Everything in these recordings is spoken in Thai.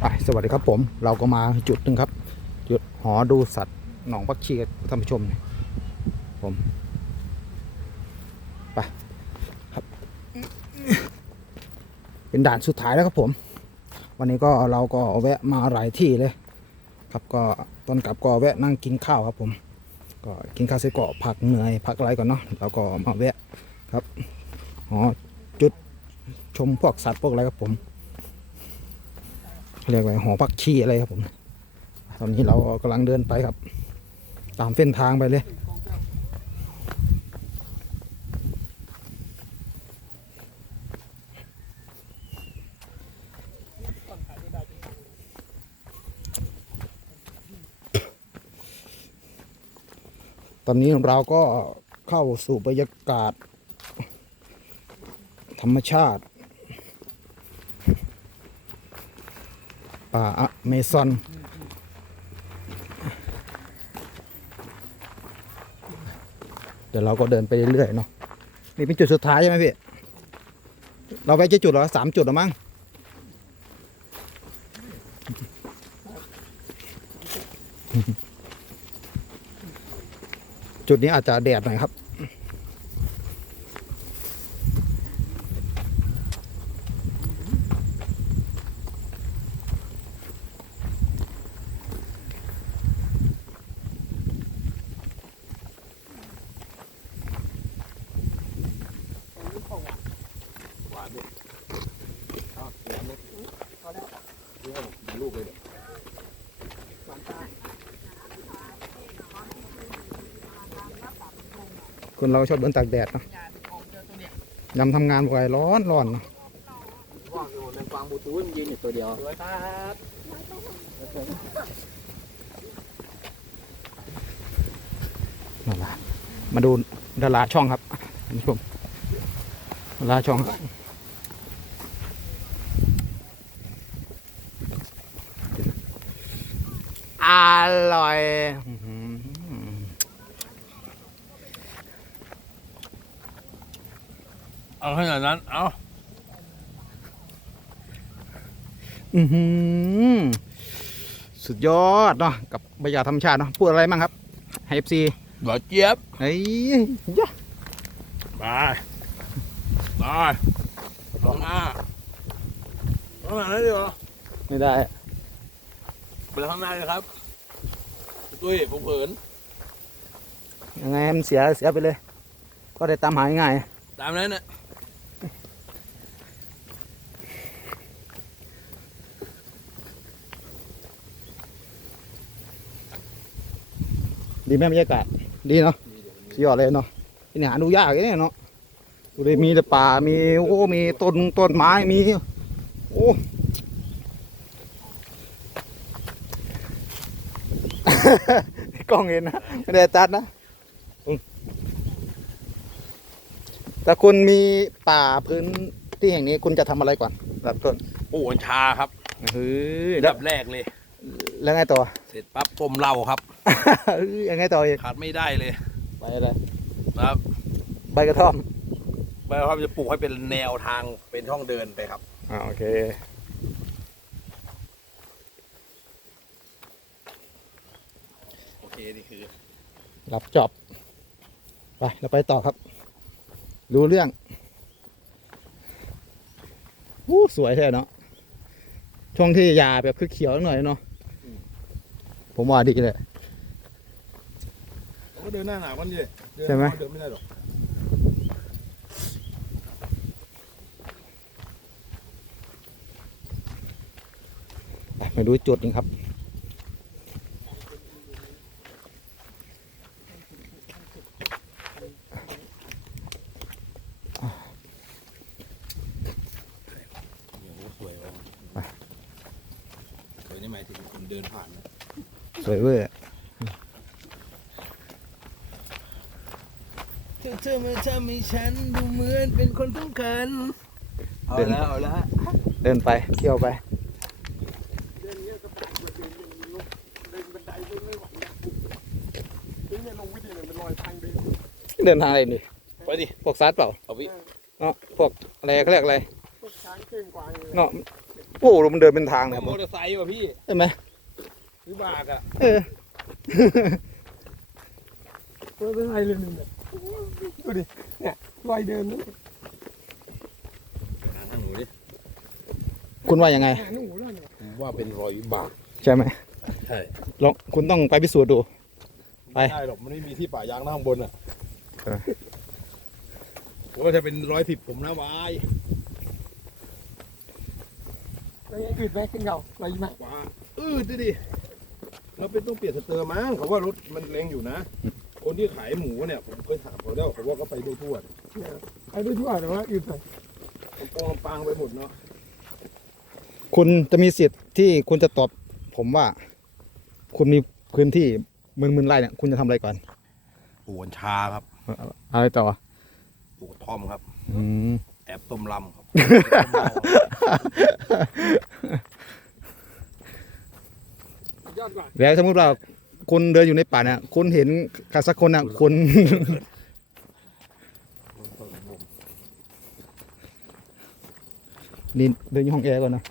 ไปสวัสดีครับผมเราก็มาจุดหนึ่งครับ จุดหอดูสัตว์หนองปักชีกับท่านผู้ชมเนี่ยผมไปครับ เป็นด่านสุดท้ายแล้วครับผม วันนี้ก็เราก็แวะมาหลายที่เลย ครับก็ตอนกลับก็แวะนั่งกินข้าวครับผม ก็กินข้าวเสร็จก็พักเหนื่อยพักอะไรก่อนเนาะแล้วก็มาแวะครับหอจุดชมพวกสัตว์พวกอะไรครับผม เรียกว่าหอพักชีอะไรครับผมตอนนี้เรากำลังเดินไปครับ ตามเส้นทางไปเลย ตอนนี้เราก็เข้าสู่บรรยากาศ ธรรมชาติ ป่าอะเมซอน เดี๋ยวเราก็เดินไปเรื่อยๆเนาะนี่เป็นจุดสุดท้ายใช่ไหมพี่ เราไปจะจุดหรอสามจุดหรอมั้งจุดนี้อาจจะแดดหน่อยครับ คนเราชอบเดินตากแดดเนาะยำทำงานบ่อยร้อนร้อนเนาะว่างอยู่ในฟางบลูทูธยืนอยู่ตัวเดียวสวยครับนั่นแหละมาดูดาราช่องครับท่านผู้ชมดาราช่องครับอร่อยอื้อหือ เอาขนาดนั้น เอาอื้อหือสุดยอดเนาะกับบรรยากาศธรรมชาติเนาะพูดอะไรบ้างครับไฮเอฟซีหวานเจี๊ยบเฮ้ยยะไปไปสองหน้าข้างหน้าได้เหรอไม่ได้ไปข้างหน้าเลยครับตุ้ยผมเผินยังไงมันเสียเสียไปเลย ก็ได้ตามหาง่ายตามนั้นน่ะ ดีไหมบรรยากาศดีเนาะสุดยอดเลยเนาะที่นี่หาดูยากเลยเนี่ยเนาะดูเลยมีแต่ป่ามีโอ้มีต้นต้นไม้มีโอ้กล้องเห็นนะไม่ได้ตัดนะอืมแต่คุณมีป่าพื้นที่แห่งนี้คุณจะทำอะไรก่อนแบบต้นปลูกกัญชาครับเฮ้ยอันแล้วดับแรกเลย แล้วไงต่อเส ร็จปั๊บต้มเหล้าครับเอ้ยยังไงต่ออีกขาดไม่ได้เลยไปอะไรนะครับใบกระท่อมแปลว่าจะปลูกให้เป็นแนวทางเป็นช่องเดินไปครับอ่าโอเคโอเคนี่คือรับจอบไปเราไปต่อครับ รู้เรื่องอู้สวยแท้เนาะช่วงที่ยาแบบคือเขียวๆหน่อยเนาะ ผมว่าดีเลย ผมก็เดินหน้าหนาวกันดิเดินใช่ไหม เดินไม่ได้หรอกไปไปดูจุดหนึงครับ โอ้โหสวยว่ะสวยนี่หมายถึงคนเดินผ่านนะ สวยเว้ย เธอเธอมาทำให้ ฉันดูเหมือนเป็นคนสำคัญเอาแล้วเอาแล้วเดินไปเที่ยวไปเดินทางอะไรนี่ไปดิพวกซัดเปล่าเอาวิเนาะพวกอะไรเขาเรียกอะไรพวกช้างเก่งกวางเลยเนาะโอ้โหมันเดินเป็นทางเลยครับมอเตอร์ไซค์ว่ะพี่ใช่ไหมวิบากอะเออมอเตอร์ไซค์เลยนึงเนี่ยดูดิเนี่ย รอยเดินนี่หาทางหนูดิคุณว่ายังไง หาหนูแล้วเนี่ยผมว่าเป็นรอยวิบากใช่ไหมใช่ลองคุณต้องไปพิสูจน์ดู ไป ไม่ได้หรอกมันไม่มีที่ป่ายางนะข้างบนอะเออ ผมว่าถ้าเป็นร้อยสิบผมนะวายแล้วยังอืดไหมขึ้นเขารอยไหมว้าอืดดิดิเราเป็นต้องเปลี่ยนสเตอร์มั้งเขาว่ารถมันแรงอยู่นะ คนที่ขายหมูเนี่ยผมเคยถามเขาแล้วเขาว่าก็ไปดูทั่ว ไอ้ด้วยทั่วแต่ว่าอืดไปผมปองปางไปหมดเนาะคุณจะมีสิทธิ์ที่คุณจะตอบผมว่า คุณมีพื้นที่หมื่นหมื่นไร่เนี่ยคุณจะทำอะไรก่อนปลูกกัญชาครับอะไรต่อปลูกกระท่อมครับ อืม แอบต้มลำครับ ยอดกว่า แล้วสมมติว่าคุณเดินอยู่ในป่าเนี่ยคุณเห็นใครสักคนอะคุณ นี่เดินอยู่ห้องแอร์ก่อนนะ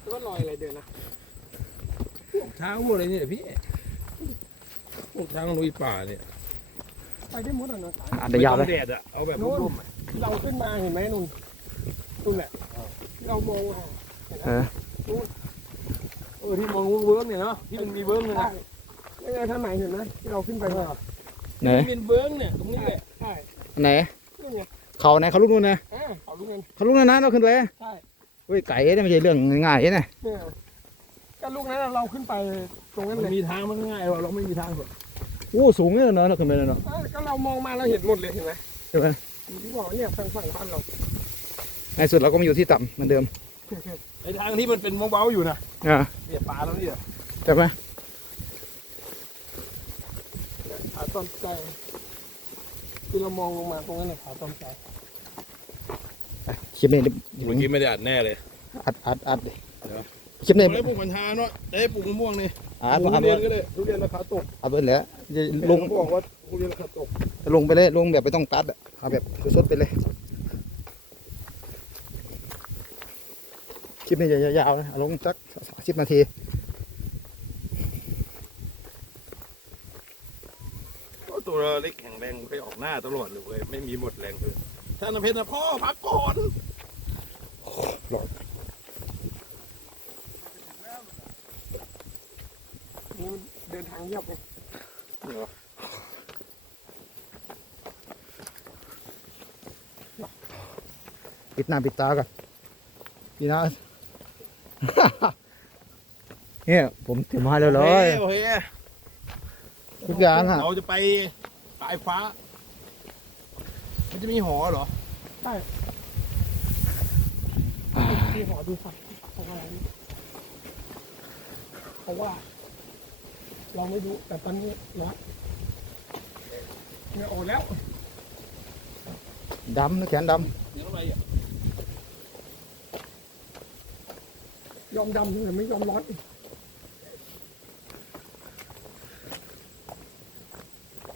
แต่ว่ารอยอะไรเดินนะช้างพวกอะไรเนี่ยพี่พวกช้างลุยป่าเนี่ยไปได้หมดอะนะสายอาจจะยาวเลไม่ยต้องแดดอะเอาแบบร่มๆอะที่เราขึ้นมาเห็นไหมนุ่นนุ่นแหละที่เรามองอะเออเออที่มองเวิร์กเนี่ยเนาะที่มันมีเวิร์กเนี่ยใช่นะยังไงท่านไหนเห็นไหมที่เราขึ้นไปเนี่ยไหนที่เป็นเวิร์กเนี่ยตรงนี้แหละใช่ไหนนู่นไงเขาไหนเขาลูกนู่นนะอ่าเขาลูกเงินเขาลูกนั่นนะเราขึ้นไปใช่เฮ้ยไก่เนี่ยไม่ใช่เรื่องง่ายๆนะเนี่ยก็ลูกนั้นเราขึ้นไปตรงนั้นมันเลยมีทางมันง่ายกว่าเราไม่มีทางหรอกโอ้สูงเนี่ยเนอะเราขึ้นไปเลยเนาะเออก็เรามองมาเราเห็นหมดเลยเห็นไหมใช่ไหมที่บอกเนี่ยทางฝั่งบ้านเราในสุดเราก็มาอยู่ที่ต่ำเหมือนเดิมไอ้ทางที่มันเป็นเบาๆอยู่นะอ่าเนี่ยป่าแล้วเนี่ยใช่ไหมขาตอนใจที่เรามองลงมาตรงนั้นเลยขาตอนใจคลิปนี้เมื่อกี้ไม่ได้อัดแน่เลย อัดอัดอัดดิเดี๋ยวคลิปนี้ไม่ปลูกกัญชาเนาะได้ปลูกมะม่วงนี่อัดปลูกอัดทุเรียนก็ได้ทุเรียนราคาตกอัดไปแล้วจะลงเขาบอกว่าทุเรียนราคาตกลงไปเลยลงแบบไม่ต้องตัดอะเอาแบบสดๆไปเลย คลิปนี้จะยาวๆนะเอาลงสักสิบนาทีตัวเล็กแข็งแรงไปออกหน้าตลอดเลยเว้ยไม่มีหมดแรงเลยท่านอำเพชรนะพ่อพักก่อนนี่มันเดินทางเยียบเลยปิดหน้าปิดตาก่อนปิดหน้า เนี่ยผมเตรียมมาแล้วเลยโอเคทุกอย่างอะเราจะไปปลายฟ้า มันจะมีหอเหรอ ที่หอดูสัตว์เพราะว่าเพราะว่า เราไม่รู้แต่ตอนนี้ร้อนเนี่ยโอ้แล้วดำนะแขนดเสียงอะไรอะยอมดำแต่ไม่ยอมร้อนอีก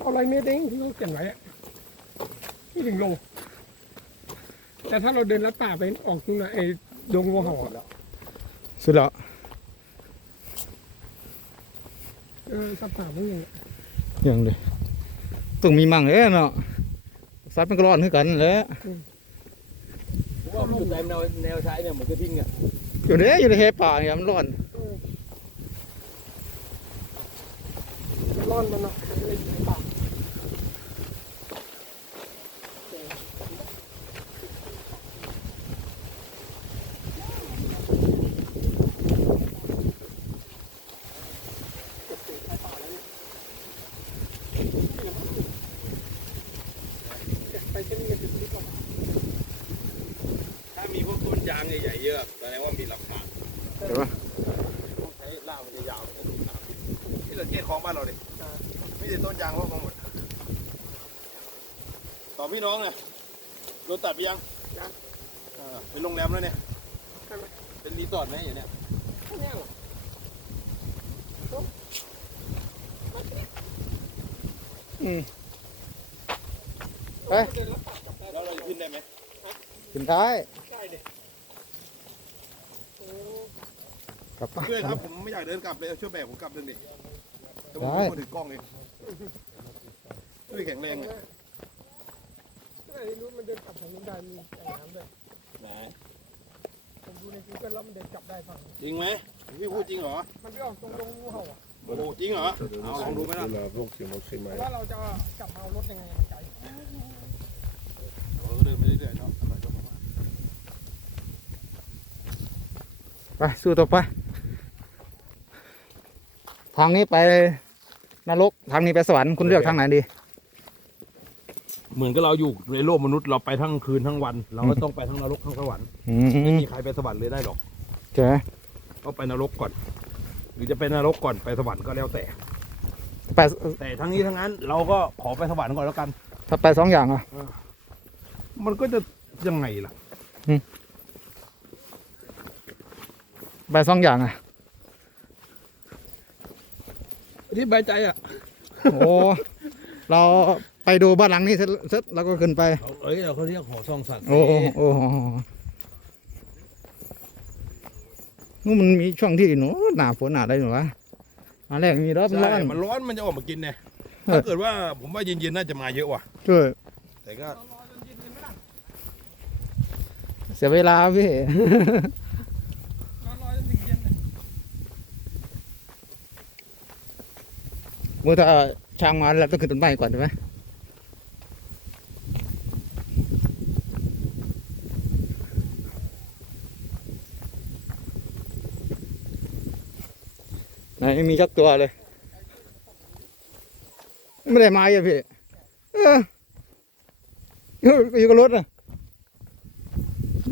เอาอะไรเมตรเองที่เขาเขียนไว้อะไม่ถึงโลแต่ถ้าเราเดินลัดป่าไปออกตรงไหนไอ้ดงวัวเห่าอะำสุดแล้วเออสัตว์ป่าไม่ยังยังเลยต้องมีมั่งเลยเนาะสัตว์มันก็ร้อนขึ้นกันแหล้วผมว่ามันอยู่ในแนวแนวใช้เนี่ยเหมือนกระทิงอะอยู่ในอยู่ในแหป่าเนี่ยมันร้อนร้อนมันเนาะ ได้ใหญ่เยอะแสดงว่ามีหลักานเห็นไหมใช้ล่ามันจะยาวที่เราเทียบคองบ้านเราดิไม่ใช่ต้นยางเพราะหมดต่อพี่น้องเนี่ยโดนตัดไปยังยังเป็นโรงแรมแล้วเนี่ยเป็นรีสอร์ทไหมอย่างเนี้ยอืมไปแล้วเราจะขึ้นได้ไหมขึ้นท้าย กลับไปช่วยครับผมไม่อยากเดินกลับเลยช่วยแบกผมกลับเดินดิแต่ผมได้เป็นคนถือกล้องเองช่วยแข็งแรงอะไอ้นู้นมันเดินกลับทางนู้นได้มีแอ่งน้ำด้วยผมดูในกูเกิลแล้วมันเดินกลับได้ฝั่งนี้จริงไหมพี่พูดจริงเหรอ มันไปออกตรงลงงูเห่าอะโอ้โหจริงเหรอเอาลองดูไหมล่ะแต่ว่าเราจะกลับมาเอารถยังไงมันไกลเราก็เดินไปเรื่อยๆเนาะอร่อยก็ประมาณไปสู้ต่อไป ทางนี้ไปนรกทางนี้ไปสวรรค์คุณเลือกทางไหนดี เหมือนกับเราอยู่ในโลกมนุษย์เราไปทั้งคืนทั้งวัน เราก็ต้องไปทั้งนรกทั้งสวรรค์อืไม่มมีใครไปสวรรค์เลยได้หรอกใช่ไหมก็ไปนรกก่อน หรือจะไปนรกก่อนไปสวรรค์ก็แล้วแต่ ไปแต่ทั้งนี้ทั้งนั้นเราก็ขอไปสวรรค์ก่อนแล้วกัน ถ้าไปสองอย่างอะ มันก็จะยังไงล่ะ ไปสองอย่างอะ ที่ใบใจอะโอ้เราไปดูบ้านหลังนี้เสร็จเสร็จแล้วก็ขึ้นไปเอ้ยเราเขาเรียกหอซองสัตว์โอ้โอ้โอ้โอ้นู่นมันมีช่วงที่หนูหนาฝนหนาอะไรหนูวะอันแรกมีรอบใช่ร้อนมันร้อนมันจะออกมากินไงเออถ้าเกิดว่าผมว่าเย็นๆน่าจะมาเยอะว่ะช่วยแต่ก็เรารอจนเย็นเลยไหมล่ะเสียเวลาพี่ เรารอจนถึงเย็นเลย เมื่อถ้าช่างมาแล้วต้องขึ้นต้นไม้ก่อนใช่ไหมไหนไม่มีชักตัวเลย ไม่ได้มาอะพี่เอออยู่อยู่กับรถอะ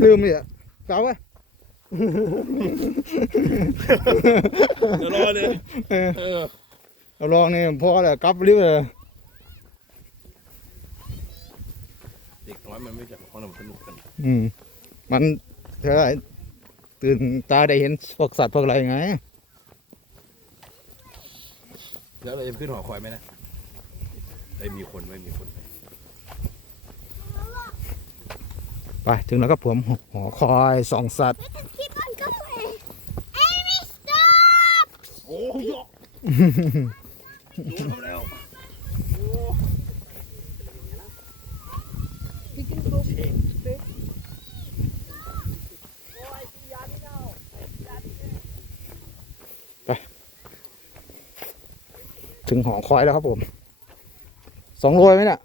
ลืมเลยอะเก่าอะเดี๋ยวรอเลยเออ เออเราลองนี่พอแล้วกลับรีบเลยเด็กน้อยมันไม่จับของมันสนุกกันอืม มันเท่าไหร่ตื่นตาได้เห็นพวกสัตว์พวกอะไรไง แล้วเราจะขึ้นหอคอยไหมนะไม่มีคนไม่มีคนไปถึงแล้วครับผมหอคอยสองสัตว์ Keep on going. Amy, stop! โอ้ยยกโดนเขาแล้วถึงหอคอยแล้วครับผม สองโลไหมเนี่ย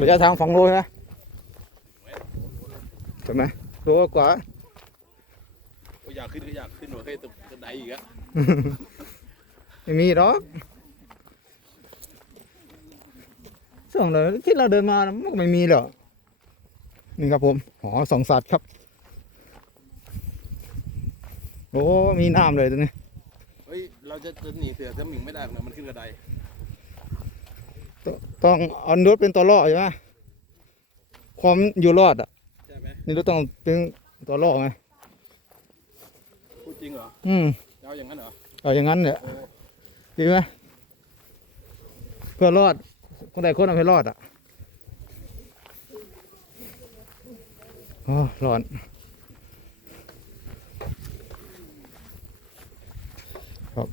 ระยะทางสองโลใช่ไหมใช่ไหมโลกว่า ขึ้นก็อยากขึ้นหน่อยให้ตึกกระไดอีกอะไม่มีหรอกส่งเลยที่เราเดินมามันก็ไม่มีหรอกนี่ครับผมหอสองสัตว์ครับ โอ้มีน้ำเลยตัวนี้เฮ้ยเราจะจะหนีเสือสมิงไม่ได้หรอกนะมันขึ้นกระไดต้องเอารถเป็นตัวล่อใช่ไหมความอยู่รอดอะใช่ไหมนี่รถต้องเป็นตัวล่อไงพูดจริงเหร ออืมจะเอาอย่างนั้นเหรอเอาอย่างนั้นเนี่ยโอ้ดีไหมเพื่อรอดคนใดคนเอาให้รอดอะโอ้ร้อนครับ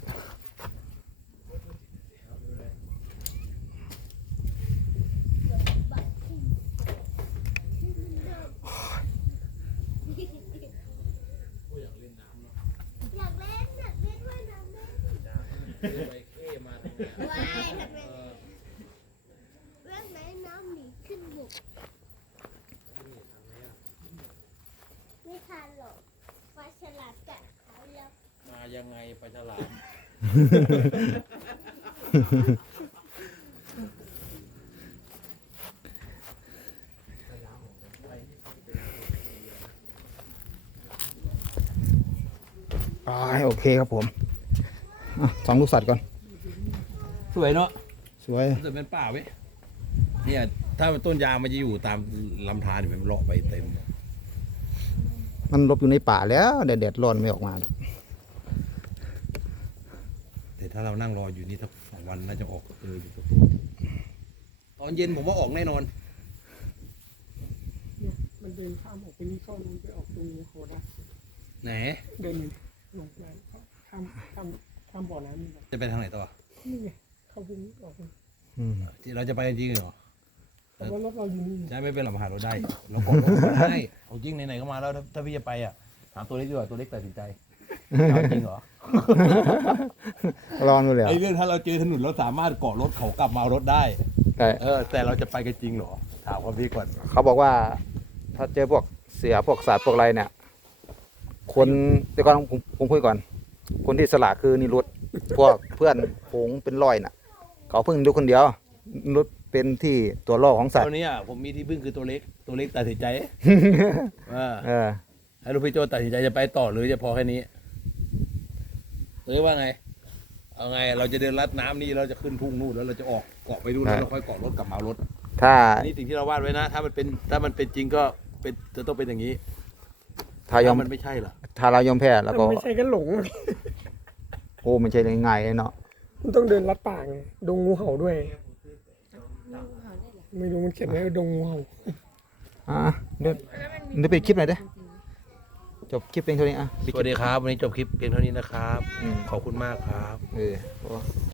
อยากเล่นอยากเล่นว่ายน้ำเล่นว้ายทำไมเรื่องแม่น้ำหนีขึ้นบกไม่ทันหรอกปลาฉลามกัดเขาแล้ว มา ยังไงไปฉลาม อ่าโอเคครับผมอะสองลูกสัตว์ก่อน สวยเนาะสวยจะเป็นป่าเว้ยเนี่ยถ้าต้นยางมันจะอยู่ตามลำธารเนี่ยมันเลาะไปเต็ม มันหลบอยู่ในป่าแล้วแดดแดดร้อนไม่ออกมาหรอก ถ้าเรานั่งรออยู่นี่สักสองวันน่าจะออกเจออยู่ตัวตอนเย็นผมว่าออกแน่นอน เนี่ยมันเดินข้ามออกไปนี่เข้าลงไปออกตรงนี้โคได้ไหน เดินลงไปข้ามข้ามข้ามบ่อน้ำนี่แบบจะไปทางไหนต่อนี่ไงเข้าวิ่งออกไปอืมที่เราจะไปจริงเหรอแต่ว่ารถเราอยู่นี่ใช่ไม่เป็นหรอกมาหารถได้เรากดรถมาได้เอาจริงไหนๆก็มาแล้วถ้าถ้าพี่จะไปอะถามตัวเล็กดีกว่าตัวเล็กตัดสินใจ เอาจริงเหรอ ลองดูเลยไอ้เรื่องถ้าเราเจอถนนเราสามารถเกาะรถเขากลับมาเอารถได้ แต่เออ แต่เราจะไปกันจริงเหรอ ถามความพี่ก่อน เขาบอกว่า ถ้าเจอพวกเสือพวกสัตว์พวกอะไรเนี่ย คนเดี๋ยวก่อนผมผมคุยก่อน คนที่สละคือนิรุตพวกเพื่อนผงเป็นร้อยน่ะ เขาเพิ่งดูคนเดียวนิรุตเป็นที่ตัวล่อของสัตตว์ อนนี้อะผมมีที่พึ่งคือตัวเล็ก ตัวเล็กตัดสินใจเออเออ ให้ลูกพี่โจตัดสินใจจะไปต่อหรือจะพอแค่นี้ หรือว่าไง เอาไง เราจะเดินลัดน้ำนี่เราจะขึ้นทุ่งนู่นแล้วเราจะออกเกาะไปนู่นแล้วเราค่อยเกาะรถกลับมาเอารถ ถ้าอันนี้สิ่งที่เราวาดไว้นะ ถ้ามันเป็นถ้ามันเป็นจริงก็เป็นจะต้องเป็นอย่างนี้ถ้ายอมมันไม่ใช่ล่ะถ้าเรายอมแพ้แล้วก็ไม่ใช่ก็หลง โอ้มันใช่ง่ายๆเลยเนาะมันต้องเดินลัดป่าไงดงงูเห่าด้วย ไม่รู้มันเขียนไว้ว่าดงงูเห่า อะเดี๋ยวเดี๋ยวไปดคลิปหน่อยเด้อ จบคลิปเพียงเท่านี้อะปิดสวัสดีครับ วันนี้จบคลิปเพียงเท่านี้นะครับ อืม ขอบคุณมากครับ เออ